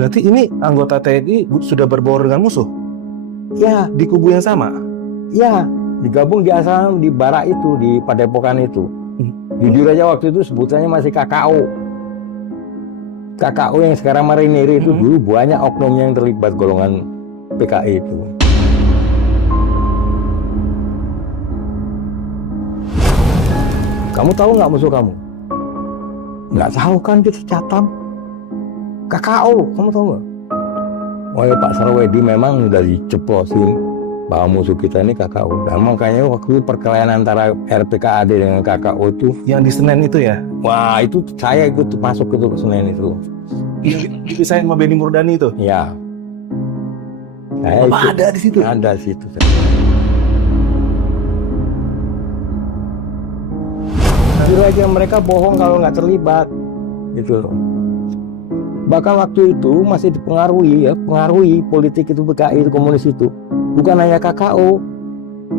Berarti ini anggota TNI sudah berbaur dengan musuh? Ya, Di kubu yang sama? ya, digabung di asal di Barak itu, di Padepokan itu. Jujur aja waktu itu sebutannya masih KKO. KKO yang sekarang marinir itu dulu banyak oknumnya yang terlibat golongan PKI itu. Kamu tahu nggak musuh kamu? Nggak tahu kan, kita catam. KKO, kamu tahu nggak? Oleh Pak Sarwedi memang udah diceplosin bahwa musuh kita ini KKO. Dan makanya waktu itu perkelahian antara RPKAD dengan KKO itu, Yang di Senen itu ya? wah itu saya ikut masuk ke Senen itu. Yang dipisahin sama Benny Murdani itu? Ya. Saya Bapak ikut, ada di situ? ada di situ. Kira-kira mereka bohong kalau nggak terlibat, gitu loh. Bahkan waktu itu masih pengaruhi politik itu PKI itu, komunis itu. Bukan hanya KKO,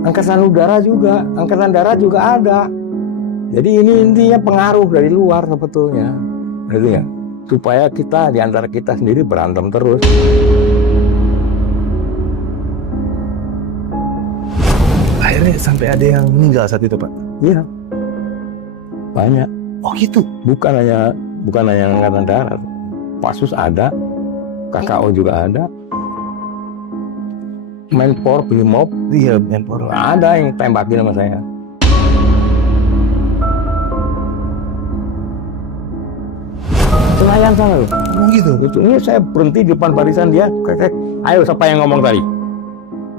Angkatan Udara juga, Angkatan Darat juga ada. Jadi ini intinya pengaruh dari luar sebetulnya, gitu ya. Supaya kita di antara kita sendiri berantem terus. Akhirnya sampai ada yang meninggal saat itu, Pak? Iya, banyak. Oh gitu? Bukan hanya Angkatan Darat. Pasus ada, KKO juga ada, Menpor, Brimob, Iya, Menpor. ada yang tembakin sama saya. Senayan sana loh. Oh gitu? Ini saya berhenti di depan barisan dia. Ayo, siapa yang ngomong tadi?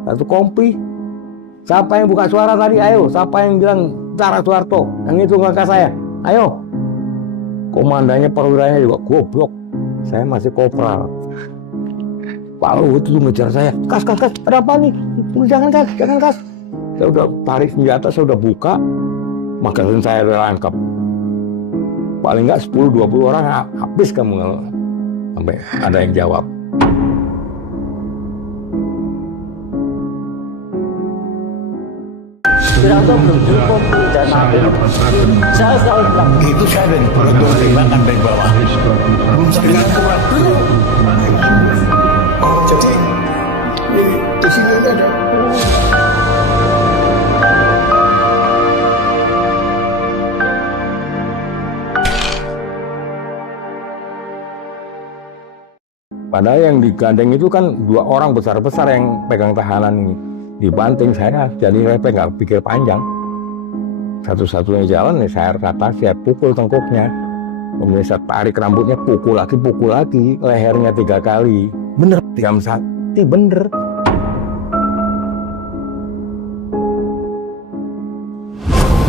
Satu kompi. Siapa yang buka suara tadi? Ayo, siapa yang bilang Cara Soeharto? Yang itu kakak saya. Ayo. Komandannya perwiranya juga goblok. Saya masih kopral. Pak Luhut itu ngejar saya. Kas, ada apa nih? Jangan kas. Saya udah tarik senjata, saya udah buka. Magasin saya udah lengkap. Paling nggak 10-20 orang habis kamu kalau sampai ada yang jawab. Wiranto belum cukup dan saya selalu bilang Itu saya dari Purworejo dari bawah. Belum sampai kuat. Oh, jadi di sini ada. Padahal yang digandeng itu kan 2 orang besar-besar yang pegang tahanan ini. Dibanting saya, jadi repek nggak pikir panjang. Satu-satunya jalan nih saya rata, saya pukul tengkuknya. Kemudian saya tarik rambutnya, pukul lagi, lehernya 3 kali. Bener? Jam 1, bener.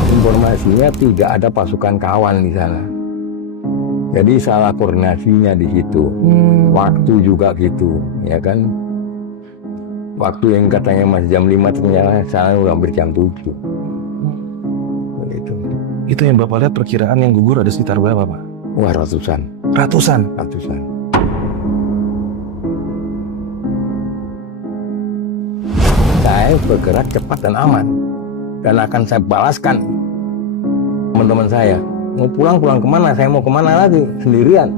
Informasinya tidak ada pasukan kawan di sana. Jadi salah koordinasinya di situ. Waktu juga gitu, ya kan. Waktu yang katanya masih jam 5 ternyata sana udah hampir jam 7. Begitu. Itu yang Bapak lihat perkiraan yang gugur ada sekitar berapa, Pak? Wah, ratusan. Ratusan? Saya bergerak cepat dan aman. Dan akan saya balaskan teman-teman saya. Mau pulang kemana? Saya mau kemana lagi? Sendirian.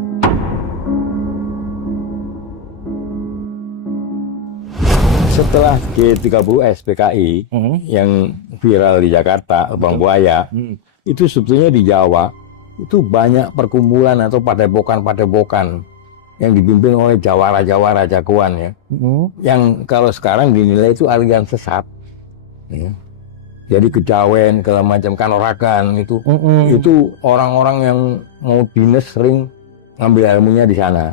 Setelah G30S PKI yang viral di Jakarta, Lubang Buaya, itu sebetulnya di Jawa itu banyak perkumpulan atau padepokan yang dipimpin oleh jawara-jawara jagoan ya, yang kalau sekarang dinilai itu aliran sesat. Ya. Jadi kejawen, segala macam Kanoragan itu orang-orang yang mau dinas sering ngambil ilmunya di sana.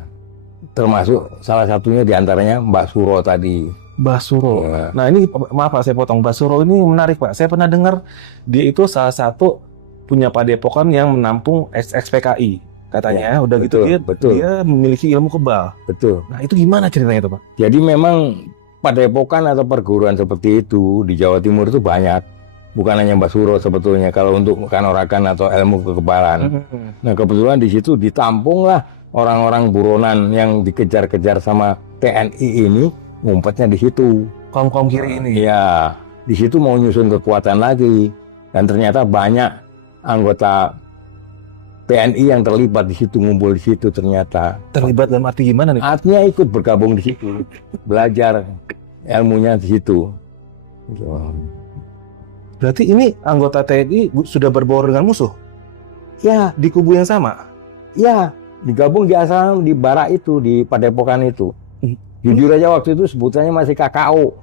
Termasuk salah satunya diantaranya Mbak Suro tadi. Mbah Suro. Ya. Nah ini maaf Pak, saya potong. Mbah Suro ini menarik Pak. Saya pernah dengar dia itu salah satu punya padepokan yang menampung ex-PKI. Katanya Ya, udah betul, gitu betul. dia memiliki ilmu kebal. Betul. Nah itu gimana ceritanya itu Pak? Jadi memang padepokan atau perguruan seperti itu di Jawa Timur itu banyak. Bukan hanya Mbak Suro sebetulnya kalau untuk Kanoragan atau ilmu kekebalan. Nah kebetulan di situ ditampunglah orang-orang buronan yang dikejar-kejar sama TNI ini, ngumpetnya di situ. Kaum kiri ini. Iya, di situ mau nyusun kekuatan lagi. Dan ternyata banyak anggota TNI yang terlibat di situ, ngumpul di situ ternyata. Terlibat dalam arti gimana nih? Artinya ikut bergabung di situ, belajar ilmunya di situ. Gitu. Berarti ini anggota TNI sudah berbaur dengan musuh Ya, di kubu yang sama. ya, digabung di asal di barak itu, di Padepokan itu. Jujur aja waktu itu sebutannya masih KKO.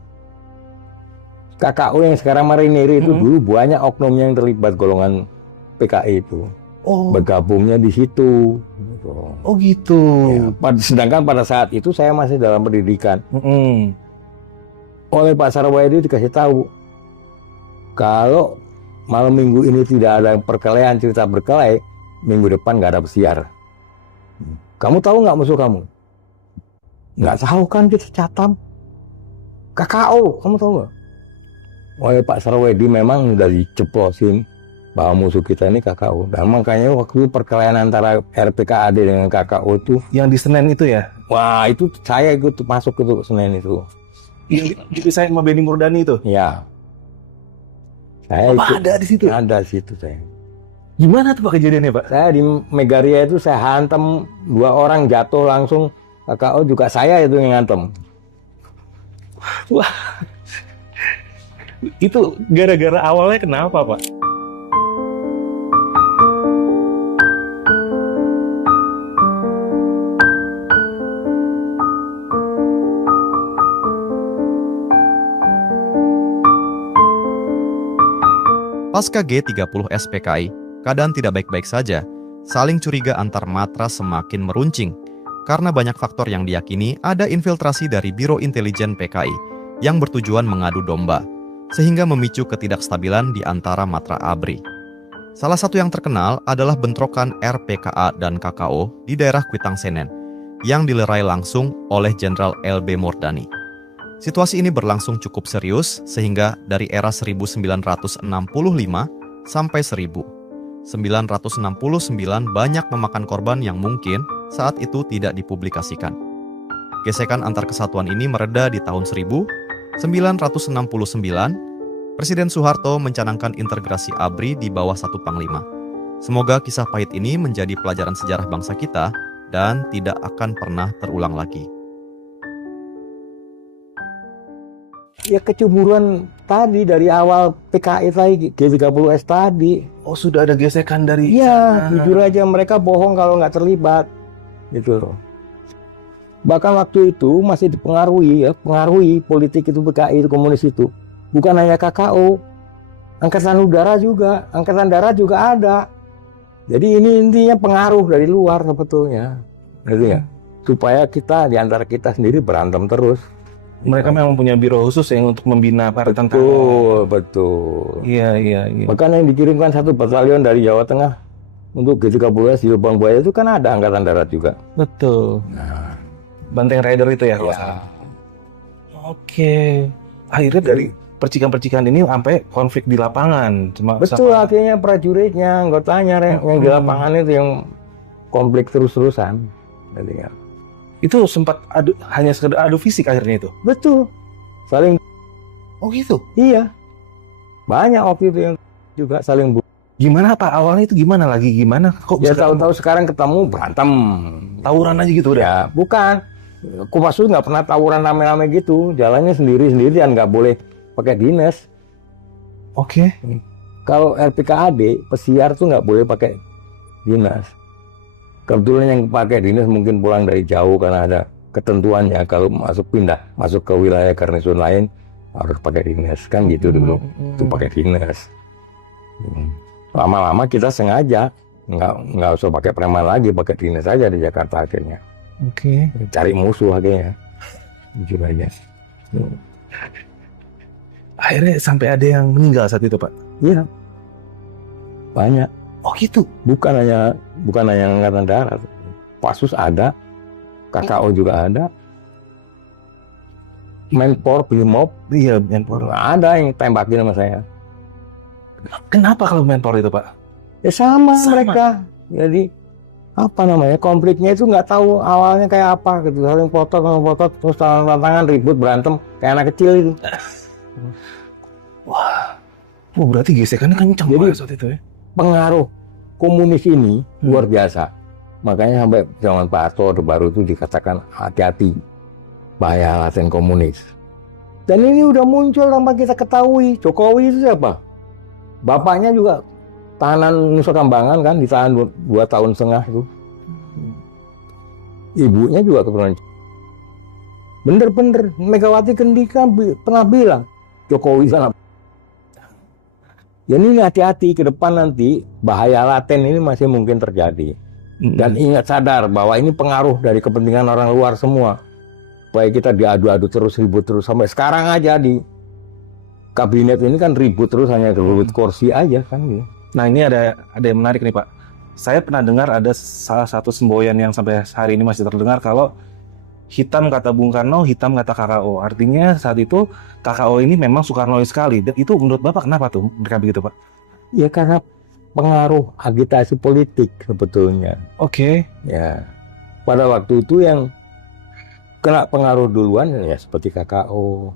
KKO yang sekarang Marinir itu dulu banyak oknumnya yang terlibat golongan PKI itu. Oh, Bergabungnya di situ. Gitu. oh gitu. Ya, sedangkan pada saat itu saya masih dalam pendidikan. Mm-mm. Oleh Pak Sarwaydi dikasih tahu, kalau malam minggu ini tidak ada perkelahian, cerita berkelahi, minggu depan nggak ada pesiar. Kamu tahu nggak musuh kamu? Nggak tahu kan, kita catam. KKO, kamu tahu nggak? Oleh Pak Sarwaydi memang udah diceplosin bahwa musuh kita ini KKO. Dan makanya waktu perkelahian antara RPKAD dengan KKO itu, Yang di Senen itu ya? wah itu saya ikut masuk ke Senen itu. Yang dipisahin sama Benny Murdani itu? Ya. Saya Apa ikut, ada di situ? ada di situ saya. Gimana tuh Pak kejadiannya Pak? Saya di Megaria itu saya hantam 2 orang jatuh langsung. KKO juga saya itu yang hantam. Wah, itu gara-gara awalnya kenapa Pak? Pasca G30 SPKI, keadaan tidak baik-baik saja. Saling curiga antar matra semakin meruncing karena banyak faktor yang diyakini ada infiltrasi dari Biro Intelijen PKI yang bertujuan mengadu domba, sehingga memicu ketidakstabilan di antara matra ABRI. Salah satu yang terkenal adalah bentrokan RPKA dan KKO di daerah Kuitang Senen yang dilerai langsung oleh Jenderal LB Murdani. Situasi ini berlangsung cukup serius sehingga dari era 1965 sampai 1969 banyak memakan korban yang mungkin saat itu tidak dipublikasikan. Gesekan antar kesatuan ini mereda di tahun 1969. Presiden Soeharto mencanangkan integrasi ABRI di bawah satu panglima. Semoga kisah pahit ini menjadi pelajaran sejarah bangsa kita dan tidak akan pernah terulang lagi. Ya kecemburuan tadi dari awal PKI tadi, G30S tadi. Oh sudah ada gesekan dari Iya, sana. jujur aja mereka bohong kalau nggak terlibat. Gitu loh. Bahkan waktu itu masih pengaruhi politik itu PKI itu komunis itu. Bukan hanya KKO, Angkatan Udara juga, Angkatan Darat juga ada. Jadi ini intinya pengaruh dari luar sebetulnya. Gitu ya. Supaya kita di antara kita sendiri berantem terus. Mereka memang punya biro khusus yang untuk membina para tentara. Betul. Iya. Bahkan yang dikirimkan 1 batalion dari Jawa Tengah untuk G30S di Lubang Buaya itu kan ada Angkatan Darat juga. Betul. Nah, Banteng Rider itu ya kalau ya. salah. Oke. Akhirnya dari percikan-percikan ini sampai konflik di lapangan. Betul, akhirnya prajuritnya, anggotanya yang di lapangan itu yang konflik terus-terusan. Jadi, ya. Itu sempat hanya sekedar adu fisik akhirnya itu. Betul. Saling, Oh gitu. iya. Banyak waktu itu yang juga saling Gimana Pak awalnya itu gimana lagi gimana? Kok ya bisa tahu-tahu sekarang ketemu berantem. tawuran aja gitu udah? Ya, bukan. Kopassus nggak pernah tawuran rame-rame gitu. Jalannya sendiri-sendirian, nggak boleh pakai dinas. Oke. Kalau RPKAD, pesiar tuh nggak boleh pakai dinas. Kebetulan yang pakai dinas mungkin pulang dari jauh karena ada ketentuannya. Kalau masuk ke wilayah garnison lain harus pakai dinas kan gitu dulu. Itu pakai dinas. Lama-lama kita sengaja nggak usah pakai preman lagi, pakai dinas aja di Jakarta akhirnya. Oke. Cari musuh akhirnya. Jujur aja. Akhirnya sampai ada yang meninggal saat itu Pak. Iya. Banyak. Oh gitu. Bukan hanya Angkatan Darat. Kopassus ada, KKO juga ada, Menpor, Brimob, Iya Menpor. ada yang tembakin sama saya. Kenapa kalau Menpor itu Pak? Ya sama Sama. mereka. Jadi apa namanya konfliknya itu nggak tahu awalnya kayak apa gitu. Saling foto terus tangan ribut berantem kayak anak kecil itu. Wah. Oh berarti gesekannya kencang Jadi- Pak saat itu ya? Pengaruh komunis ini luar biasa. Makanya sampai zaman Pak Harto Orde Baru itu dikatakan hati-hati, bahaya laten komunis. Dan ini udah muncul tanpa kita ketahui. Jokowi itu siapa? Bapaknya juga tahanan Nusa Kambangan kan, ditahan 2 tahun setengah itu. Ibunya juga keturunan. Bener-bener Megawati Kendika pernah bilang Jokowi sana. Jadi ini hati-hati ke depan nanti bahaya laten ini masih mungkin terjadi. Dan ingat sadar bahwa ini pengaruh dari kepentingan orang luar semua. Supaya kita diadu-adu terus, ribut terus. Sampai sekarang aja di kabinet ini kan ribut terus, hanya ribut kursi aja kan gitu. Nah ini ada yang menarik nih Pak. Saya pernah dengar ada salah satu semboyan yang sampai hari ini masih terdengar kalau hitam kata Bung Karno, hitam kata KKO. Artinya saat itu KKO ini memang Soekarnois sekali. Dan itu menurut Bapak kenapa tuh mereka begitu Pak? Ya karena pengaruh agitasi politik sebetulnya. Oke. Ya, pada waktu itu yang kena pengaruh duluan ya seperti KKO.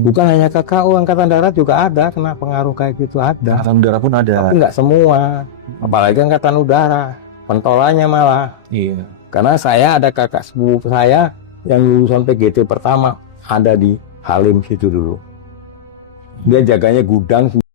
Bukan hanya KKO, Angkatan Darat juga ada kena pengaruh kayak gitu, ada. Angkatan Udara pun ada. Tapi nggak semua, apalagi Angkatan Udara, pentolannya malah. Iya. Karena saya ada kakak sepupu saya yang lulusan PGT pertama ada di Halim situ dulu. Dia jaganya gudang